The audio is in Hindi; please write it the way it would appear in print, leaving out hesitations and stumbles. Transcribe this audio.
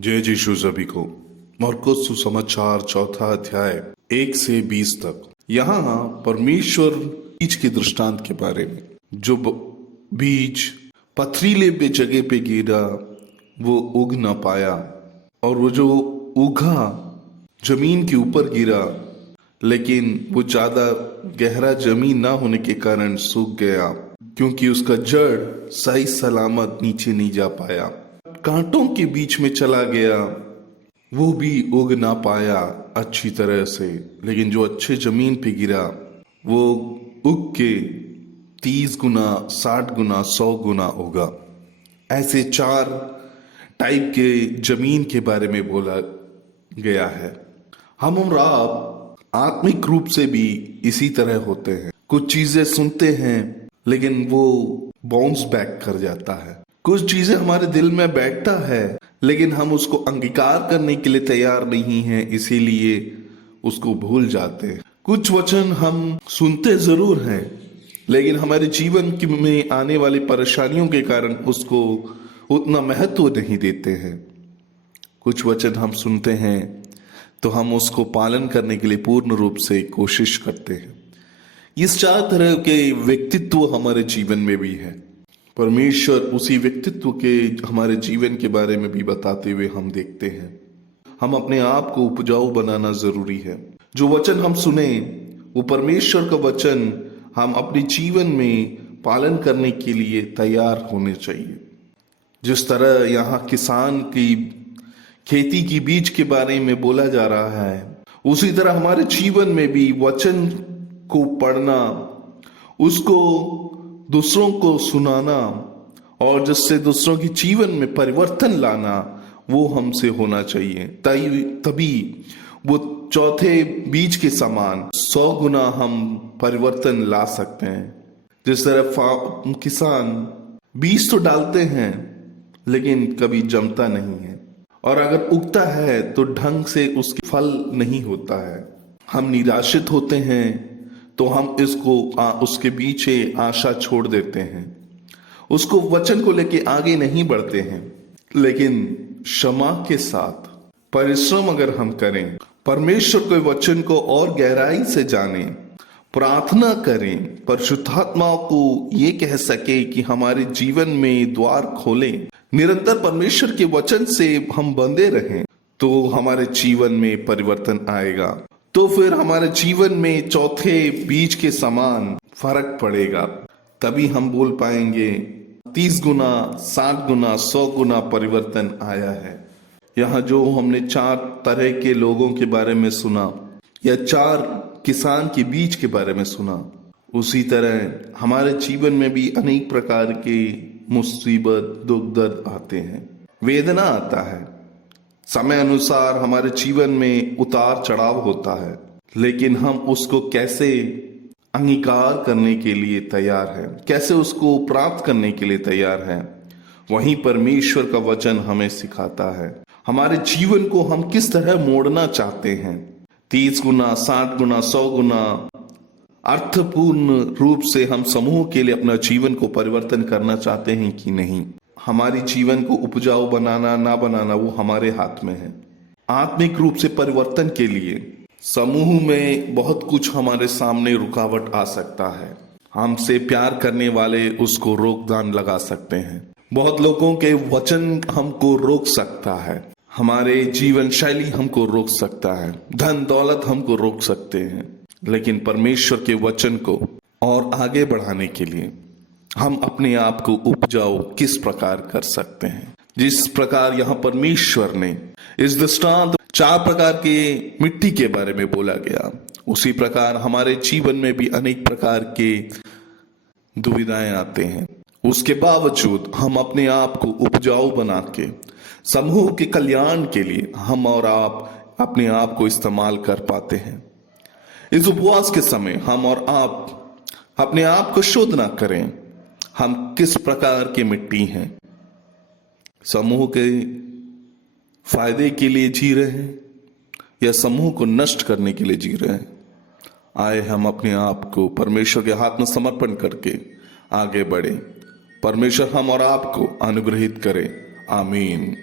जय यीशु सभी को। मरकुस सुसमाचार चौथा अध्याय 1 से 20 तक। यहाँ परमेश्वर बीज के दृष्टांत के बारे में, जो बीज पथरीले पे जगह पे गिरा वो उग ना पाया, और वो जो उगा जमीन के ऊपर गिरा, लेकिन वो ज्यादा गहरा जमीन ना होने के कारण सूख गया, क्योंकि उसका जड़ सही सलामत नीचे नहीं जा पाया। कांटों के बीच में चला गया, वो भी उग ना पाया अच्छी तरह से। लेकिन जो अच्छे जमीन पे गिरा वो उग के 30 गुना, 60 गुना, 100 गुना होगा। ऐसे 4 टाइप के जमीन के बारे में बोला गया है। हम और आप आत्मिक रूप से भी इसी तरह होते हैं। कुछ चीजें सुनते हैं लेकिन वो बाउंस बैक कर जाता है। कुछ चीजें हमारे दिल में बैठता है लेकिन हम उसको अंगीकार करने के लिए तैयार नहीं हैं, इसीलिए उसको भूल जाते हैं। कुछ वचन हम सुनते जरूर हैं लेकिन हमारे जीवन में आने वाली परेशानियों के कारण उसको उतना महत्व नहीं देते हैं। कुछ वचन हम सुनते हैं तो हम उसको पालन करने के लिए पूर्ण रूप से कोशिश करते हैं। इस 4 तरह के व्यक्तित्व हमारे जीवन में भी है। परमेश्वर उसी व्यक्तित्व के हमारे जीवन के बारे में भी बताते हुए हम देखते हैं। हम अपने आप को उपजाऊ बनाना जरूरी है। जो वचन हम सुने वो परमेश्वर का वचन हम अपने जीवन में पालन करने के लिए तैयार होने चाहिए। जिस तरह यहाँ किसान की खेती की बीज के बारे में बोला जा रहा है, उसी तरह हमारे जीवन में भी वचन को पढ़ना, उसको दूसरों को सुनाना और जिससे दूसरों के जीवन में परिवर्तन लाना, वो हमसे होना चाहिए। तभी वो चौथे बीज के समान 100 गुना हम परिवर्तन ला सकते हैं। जिस तरह किसान बीज तो डालते हैं लेकिन कभी जमता नहीं है, और अगर उगता है तो ढंग से उसके फल नहीं होता है। हम निराशित होते हैं तो हम उसके पीछे आशा छोड़ देते हैं, उसको वचन को लेके आगे नहीं बढ़ते हैं। लेकिन क्षमा के साथ परिश्रम अगर हम करें, परमेश्वर के वचन को और गहराई से जानें, प्रार्थना करें, परिशुद्धात्मा को ये कह सके कि हमारे जीवन में द्वार खोलें, निरंतर परमेश्वर के वचन से हम बंधे रहें, तो हमारे जीवन में परिवर्तन आएगा। तो फिर हमारे जीवन में चौथे बीज के समान फर्क पड़ेगा। तभी हम बोल पाएंगे 30 गुना, 60 गुना, 100 गुना परिवर्तन आया है। यहाँ जो हमने 4 तरह के लोगों के बारे में सुना, या 4 किसान के बीज के बारे में सुना, उसी तरह हमारे जीवन में भी अनेक प्रकार के मुसीबत, दुख, दर्द आते हैं, वेदना आता है। समय अनुसार हमारे जीवन में उतार चढ़ाव होता है, लेकिन हम उसको कैसे अंगीकार करने के लिए तैयार हैं, कैसे उसको प्राप्त करने के लिए तैयार हैं, वहीं परमेश्वर का वचन हमें सिखाता है। हमारे जीवन को हम किस तरह मोड़ना चाहते हैं, 30 गुना, 60 गुना, 100 गुना अर्थपूर्ण रूप से हम समूह के लिए अपना जीवन को परिवर्तन करना चाहते हैं कि नहीं। हमारी जीवन को उपजाऊ बनाना ना बनाना वो हमारे हाथ में है। आत्मिक रूप से परिवर्तन के लिए समूह में बहुत कुछ हमारे सामने रुकावट आ सकता है। हमसे प्यार करने वाले उसको रोकथाम लगा सकते हैं। बहुत लोगों के वचन हमको रोक सकता है, हमारे जीवन शैली हमको रोक सकता है, धन दौलत हमको रोक सकते हैं। लेकिन परमेश्वर के वचन को और आगे बढ़ाने के लिए हम अपने आप को उपजाऊ किस प्रकार कर सकते हैं। जिस प्रकार यहाँ परमेश्वर ने इस दृष्टांत 4 प्रकार के मिट्टी के बारे में बोला गया, उसी प्रकार हमारे जीवन में भी अनेक प्रकार के दुविधाएं आते हैं। उसके बावजूद हम अपने आप को उपजाऊ बना के समूह के कल्याण के लिए हम और आप अपने आप को इस्तेमाल कर पाते हैं। इस उपवास के समय हम और आप अपने आप को शोधना करें, हम किस प्रकार की मिट्टी हैं। समूह के फायदे के लिए जी रहे हैं या समूह को नष्ट करने के लिए जी रहे हैं। आए हम अपने आप को परमेश्वर के हाथ में समर्पण करके आगे बढ़े। परमेश्वर हम और आपको अनुग्रहित करे। आमीन।